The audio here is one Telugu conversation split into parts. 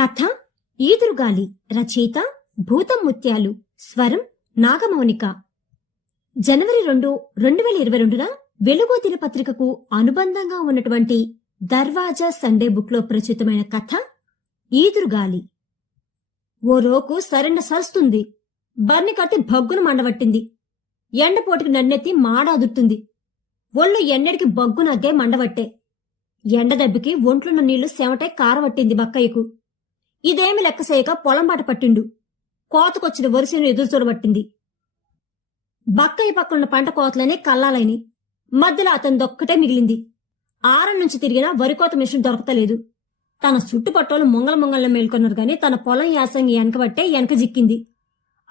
కథ ఈదురుగాలి రచయిత భూతం ముత్యాలు స్వరం నాగమౌనిక. జనవరి రెండు రెండు వేల ఇరవై రెండున వెలుగు దినపత్రికకు అనుబంధంగా ఉన్నటువంటి దర్వాజా సండే బుక్లో ప్రచురితమైన కథ ఈదురుగాలి. ఓ రోకు సరెండ సరుస్తుంది. బర్ని కట్టి భగ్గును మండబట్టింది. ఎండపోటుకు నన్నెత్తి మాడ ఒళ్ళు ఎన్నడికి బగ్గునగ్గే మండబట్టే. ఎండ దెబ్బకి ఒంట్లున్న నీళ్ళు సెమటై కారవట్టింది బక్కయ్యకు. ఇదేమి లెక్కసేయక పొలంబాట పొలం పట్టిండు. కోతకొచ్చిన వరుసను ఎదురు చూడబట్టింది. బక్కయ్య పక్కనున్న పంట కోతలనే కల్లాలైని మధ్యలో అతనిదొక్కటే మిగిలింది. ఆరం నుంచి తిరిగినా వరి కోత మిషన్ దొరకతలేదు. తన చుట్టుపట్టోలు మొంగల మొంగళ్ళ మేల్కొన్నారు గాని తన పొలం యాసంగి వెనకబట్టే వెనక జిక్కింది.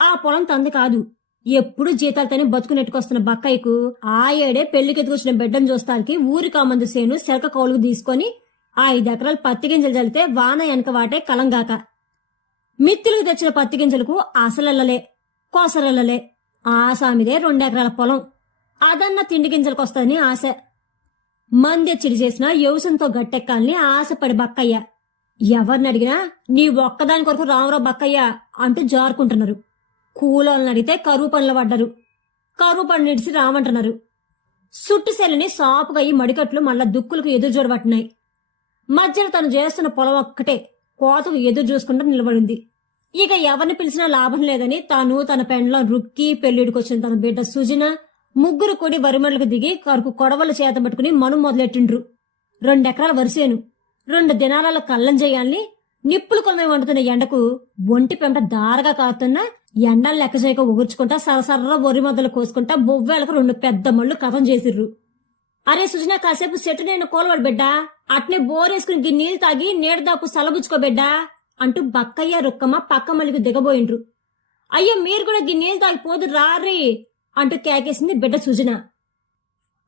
ఆ పొలం తంది కాదు. ఎప్పుడు జీతాలతోనే బతుకునెట్టుకొస్తున్న బక్కయ్యకు ఆ ఏడే పెళ్ళికెత్తుకొచ్చిన బిడ్డను చూస్తానికి ఊరికామందు సేను శరక కౌలుకు తీసుకొని ఐదు ఎకరాలు పత్తి గింజలు చల్లితే వాన వెనక వాటే కలంగాక మిత్తులకు తెచ్చిన పత్తి గింజలకు అసలెల్లలే కోసరెల్లలే. ఆసామిదే రెండెకరాల పొలం. అదన్న తిండి గింజలకు వస్తుందని ఆశ. చిడి చేసిన యవసంతో గట్టెక్కాలని ఆశపడి బక్కయ్య. ఎవరిని అడిగినా నీ ఒక్కదాని కొరకు రావురా బక్కయ్య అంటూ జారుకుంటున్నారు. కూలోళ్ళని అడిగితే కరువు పనులు పడ్డరు. కరువు పని నిడిచి రామంటున్నారు. సాపుగా అయి మడికట్లు మళ్ళా దుక్కులకు ఎదురు చూడబట్టినాయి మధ్యలో తను చేస్తున్న పొలం ఒక్కటే కోతకు ఎదురు చూసుకుంటూ నిలబడింది. ఇక ఎవరిని పిలిచినా లాభం లేదని తాను తన పెండ్లో రుక్కి పెళ్ళిడికొచ్చిన తన బిడ్డ సుజన ముగ్గురు కూడి వరిమళ్ళకు దిగి కరుకు కొడవలు చేత పట్టుకుని మను మొదలెట్టిండ్రు. రెండెకరాల వరిసేను రెండు దినాలలో కళ్ళం చేయాలని నిప్పులు కొలమై వండుతున్న ఎండకు ఒంటి పెంట దారగా కారుతున్న ఎండలు లెక్క చేయక ఒగుర్చుకుంటా సరసర వరి మొదలు కోసుకుంటా బొవ్వేలకు రెండు పెద్ద మళ్ళు కథం చేసిర్రు. అరే సుజన కాసేపు సెట్టు నేను కోలవాడు బిడ్డా. అట్నే బోరేసుకుని గి నీళ్ళు తాగి నీడదాపు దాపు బిడ్డా అంటూ బక్కయ్య రుక్కమ్మ పక్క మలికి దిగబోయిండ్రు. అయ్యో మీరు కూడా గి నీళ్ళు తాగి రారీ అంటూ కేకేసింది బిడ్డ సుజన.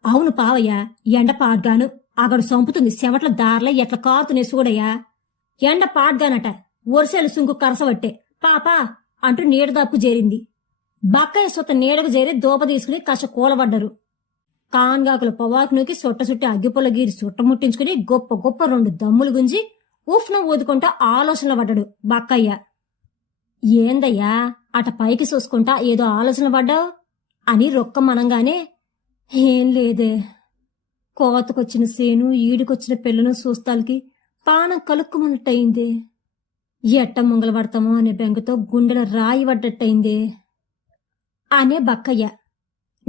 అవును పావయ్య ఎండ పాడ్గాను. అక్కడ సొంపుతుంది చెమట్ల దారిలో ఎట్లా కారుతునే చూడయ్యా ఎండ పాడ్గానట ఒరిసేలు సుంకు కరసబట్టే పాపా అంటూ నీడదాపు చేరింది బక్కయ్య సొత్త నీడకు చేరి దోప తీసుకుని కాస్త కూలబడ్డరు. కాన్గాకుల పొవాకు నూకి సొట్ట సుట్టి అగ్గిపుల్ల గీరి చుట్టముట్టించుకుని గొప్ప గొప్ప రెండు దమ్ములు గుంజి ఉఫ్న ఊదుకుంటా ఆలోచనలు పడ్డాడు బక్కయ్య. ఏందయ్యా అట పైకి చూసుకుంటా ఏదో ఆలోచన పడ్డావు? అని రొక్క మనంగానే ఏం లేదే. కోతకొచ్చిన సేను ఈడికొచ్చిన పిల్లను చూస్తాలకి పానం కలుక్కుమన్నట్టయిందే. ఎట్ట ముంగల పడతామో అనే బెంగతో గుండెల రాయి పడ్డట్టయిందే. అనే బక్కయ్య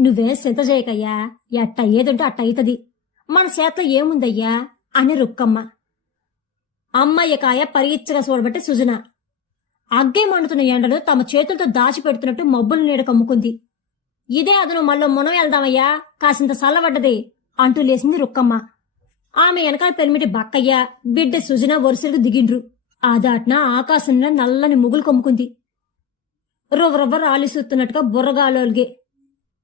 నువ్వేం సింత చేయకయ్యా. ఎట్ట ఏదుంటే అట్ట అయితది మన చేతిలో ఏముందయ్యా? అని రుక్కమ్మ. అమ్మయ్య కాయ పరిగిచ్చగా చూడబట్టి సుజన. అగ్గే మండుతున్న ఎండను తమ చేతులతో దాచిపెడుతున్నట్టు మబ్బులు నీడ కమ్ముకుంది. ఇదే అదను మళ్ళీ మునం వెళ్దామయ్యా. కాసింత సల్లబడ్డది అంటూ లేసింది రుక్కమ్మ. ఆమె వెనకాల పెరిమిటి బక్కయ్య బిడ్డ సుజన వరుసలకు దిగిండ్రు. ఆ దాటిన ఆకాశంలో నల్లని ముగులు కొమ్ముకుంది. రొవ్వ రాలిసుతున్నట్టుగా బుర్రగాలోల్గే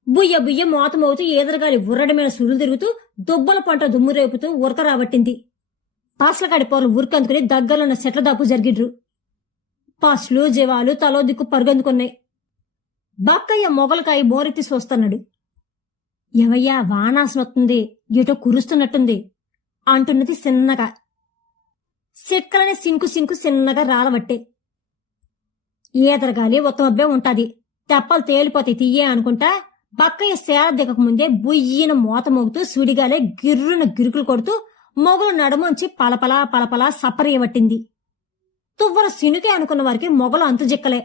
బుయ్య బుయ్య మోతమవుతూ ఈదరగాలి ఉర్రడమైన మీద సురులు తిరుగుతూ దుబ్బల పంట దుమ్ము రేపుతూ ఉరక రాబట్టింది. పాస్లకాడి పొరలు ఉరికందుకుని దగ్గరలో ఉన్న సెట్ల దాపు జరిగిండ్రు. పాస్లు జీవాలు తలో దిక్కు పరుగందుకున్నాయి. బక్కయ్య మొగలకాయ బోరెత్తి చూస్తున్నాడు ఎవయ్యా వానాసన వస్తుంది ఏటో కురుస్తున్నట్టుంది. అంటున్నది చిన్నగా చెక్కలని సింకు సింకు చిన్నగా రాలబట్టే. ఏదరగాలి ఉత్తమబ్బే ఉంటాది. తెప్పలు తేలిపోతాయి తీయే అనుకుంటా బక్కయ్య సేల దిగక ముందే బుయ్యిన మూత మోగుతూ సుడిగాలే గిర్రున గిరుకులు కొడుతూ మొగలు నడుమొంచి పలపలా పలపలా సపరియబట్టింది తువ్వల సినుకే అనుకున్న వారికి మొగలు అంతుజిక్కలే.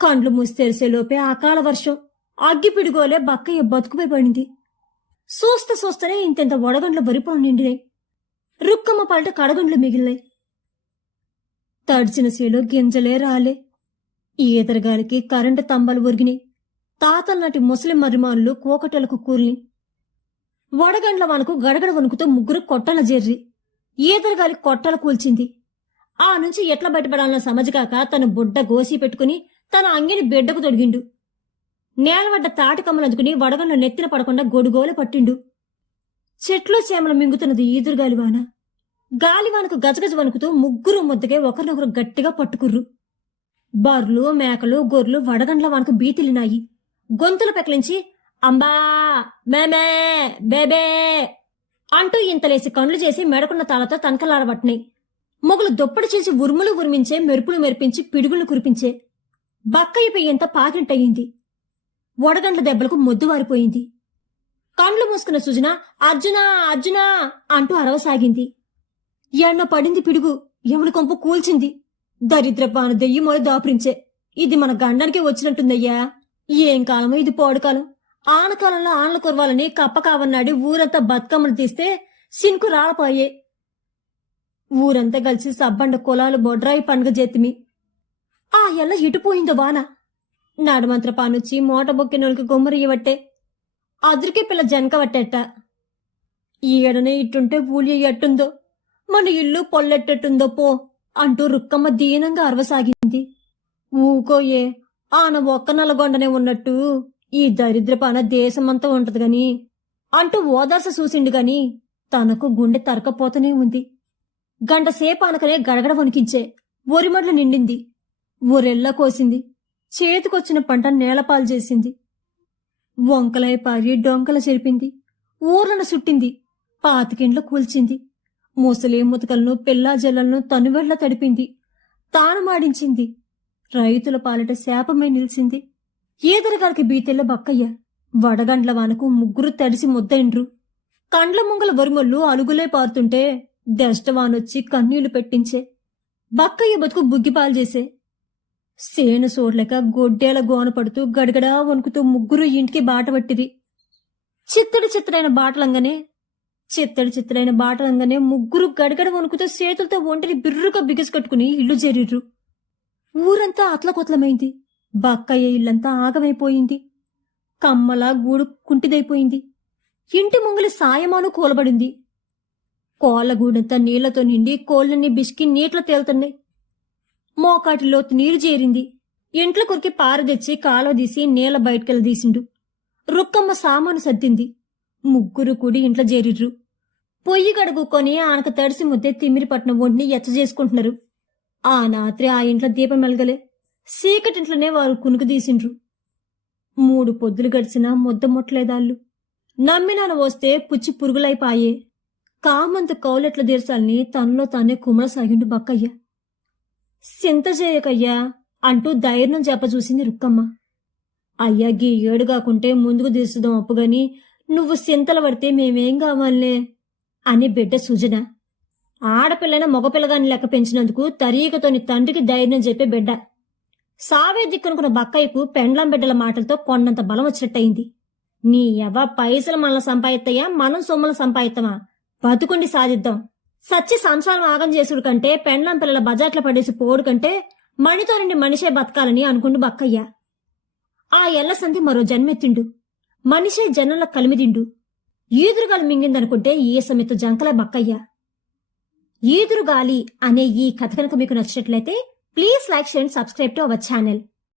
కండ్లు మూసి తెరిసేలోపే అకాల వర్షం. అగ్గి పిడిగోలే బక్కయ్య బతుకుపై పడింది. చూస్తే చూస్తేనే ఇంతెంత వడగండ్ల వరిపోను నిండినాయి. రుక్కమ్మ పల్ట కడగండ్లు మిగిలినాయి. తడిచిన సేలో గింజలే రాలే. ఈతరగాలికి కరెంటు తంబాలు ఒరిగినాయి. తాతల నాటి ముసలి మరిమానులు కోకటలకు కూలిని వడగండ్ల వనకు గడగడ వణుకుతో ముగ్గురు కొట్టల జెర్రి. ఈదరగాలి కొట్టల కూల్చింది. ఆ నుంచి ఎట్లా బయటపడాలన్న సమజగాక తన బుడ్డ గోసి పెట్టుకుని తన అంగిని బిడ్డకు తొడిగిండు. నేలవడ్డ తాటి కమ్మలు అందుకుని వడగండ్ల నెత్తిన పడకుండా గొడుగోలు పట్టిండు. చెట్లు చేమలు మింగుతున్నది ఈదురుగాలివాన గాలివానకు గజగజ వణుకుతూ ముగ్గురు ముద్దకే ఒకరినొకరు గట్టిగా పట్టుకుర్రు. బర్లు మేకలు గొర్రెలు వడగండ్ల వానకు బీతిలినాయి గొంతులు పెకలించి అంబా మేమే బేబే అంటూ ఇంతలేసి కండ్లు చేసి మెడకున్న తాళతో తనకలాడబట్టినాయి. మొగలు దొప్పడి చేసి ఉరుములు ఉరిమించే మెరుపులు మెరిపించి పిడుగులు కురిపించే బక్కయ్య పాకింటయ్యింది పాకింటయింది వడగండ్ల దెబ్బలకు మొద్దువారిపోయింది కండ్లు మూసుకున్న సుజన అర్జునా అర్జునా అంటూ అరవసాగింది. ఎన్న పడింది పిడుగు ఎవడి కొంపు కూల్చింది. దరిద్రపాను దెయ్యమోలు దాపురించే. ఇది మన గండానికి వచ్చినట్టుందయ్యా. ఏం కాలమో ఇది పోడుకాలం ఆనకాలంలో ఆనలు కురవాలని కప్ప కావన్నాడి ఊరంతా బతుకమ్మలు తీస్తే సినుకు రాలపోయే. ఊరంతా కలిసి సబ్బండ కులాలు బొడ్రాయి పండుగ చేతిమి ఆ ఎల్ల ఇటుపోయిందో వాన. నాడమంత్ర పానొచ్చి మూట బొక్కినోళ్ళకి గుమ్మరియవట్టే అదురికే పిల్ల జనక పట్టేట ఈడనే ఇట్టుంటే ఊలి ఎట్టుందో. మన ఇల్లు పొల్లెట్టెట్టుందో పో అంటూ రుక్కమ్మ దీనంగా అరవసాగింది. ఊకోయే ఆన ఒక్క నల్లగొండనే ఉన్నట్టు ఈ దరిద్రపాన దేశమంతా ఉంటది గాని. అంటూ ఓదార్స చూసిండు గాని తనకు గుండె తరకపోతూనే ఉంది. గంటసేపు అనకనే గడగడ వణికించే. ఒరిమడ్లు నిండింది. ఒరెల్లా కోసింది. చేతికొచ్చిన పంట నేలపాలు చేసింది. వంకలై పారి డొంకల చెరిపింది. ఊర్లను చుట్టింది. పాతికిండ్లు కూల్చింది. ముసలి ముతకలను పిల్లా జల్లలను తనువెళ్ళ తడిపింది. తానమాడించింది. రైతుల పాలిట శాపమై నిలిచింది. ఈదరగారికి బీతెల్ల బక్కయ్య? వడగండ్ల వానకు ముగ్గురు తడిసి ముద్దయిండ్రు. కండ్ల ముంగల వరుమొల్లు అలుగులే పారుతుంటే దష్టవానొచ్చి కన్నీళ్ళు పెట్టించే. బక్కయ్య బతుకు బుగ్గిపాలు చేసే. సేను చూడలేక గొడ్డేల గోన పడుతూ గడగడా వణుకుతూ ముగ్గురు ఇంటికి బాట పట్టిరి. చిత్తడి చిత్తడైన బాటలంగానే చిత్తడి చిత్తడైన బాటలంగానే ముగ్గురు గడగడ వణుకుతూ చేతులతో ఒంటిని బిర్రుగా బిగుసుకట్టుకుని ఇల్లు చేరిర్రు. ఊరంతా అట్లకొట్లమైంది బక్కయ్య ఇల్లంతా ఆగమైపోయింది. కమ్మలా గూడు కుంటిదైపోయింది. ఇంటి ముంగలి సాయమాను కూలబడింది. కోళ్ళగూడంతా నీళ్ళతో నిండి కోళ్ళని బిస్కి నీట్ల తేలుతున్నాయి. మోకాటిలో నీరు చేరింది. ఇంట్లో కొరికి పారదెచ్చి కాలువ తీసి నీళ్ళ బయటకెళ్ళ తీసిండు. రుక్కమ్మ సామాను సర్దింది. ముగ్గురు కూడి ఇంట్లో చేరిర్రు. పొయ్యి గడుగుకొని ఆనక తడిసి ముద్దే తిమ్మిరిపట్నం ఒంటిని ఎచ్చ చేసుకుంటున్నారు ఆ రాత్రి ఆ ఇంట్లో దీపం మెలగలే సీకటింట్లోనే వారు కునుకు తీసిండ్రు. మూడు పొద్దులు గడిచినా ముద్ద ముట్టలేదాళ్ళు. నమ్మినాను వస్తే పుచ్చి పురుగులైపాయే. కామంత కౌలెట్ల తీర్చాలని తనలో తానే కుమరసాగిండు బక్కయ్య. చింత చేయకయ్యా అంటూ ధైర్యం చెప్పచూసింది రుక్కమ్మ. అయ్యా గీ ఏడు కాకుంటే ముందుకు తీర్చుదాం అప్పుగాని నువ్వు సింతలు పడితే మేమేం కావాలే అని బిడ్డ సుజన. ఆడపిల్లని మగపిల్లగాని లెక్క పెంచినందుకు తరీకతోని తండ్రికి ధైర్యం చెప్పే బిడ్డ. సావే దిక్కునుకున్న బక్కయ్యకు పెండ్లం బిడ్డల మాటలతో కొండంత బలం వచ్చినట్టయింది. నీ ఎవ పైసలు మనల్ని సంపాదిత్తయ్యా మనం సొమ్ములు సంపాదిత్తమా బతుకుండి సాధిద్దాం. సచ్చి సంసారం ఆగం చేసుడు కంటే పెండ్లం పిల్లల బజాట్ల పడేసి పోడు కంటే మణితో నుండి మనిషే బతకాలని అనుకుండు బక్కయ్య. ఆ ఎల్ల సంధి మరో జన్మెత్తిండు. మనిషే జనంలో కలిమిదిండు. ఈదురుగాలి మింగిందనుకుంటే ఈ సమిత జంకల బక్కయ్య. ఈదురుగాలి అనే ఈ కథ కనుక మీకు నచ్చినట్లయితే please like share subscribe to our channel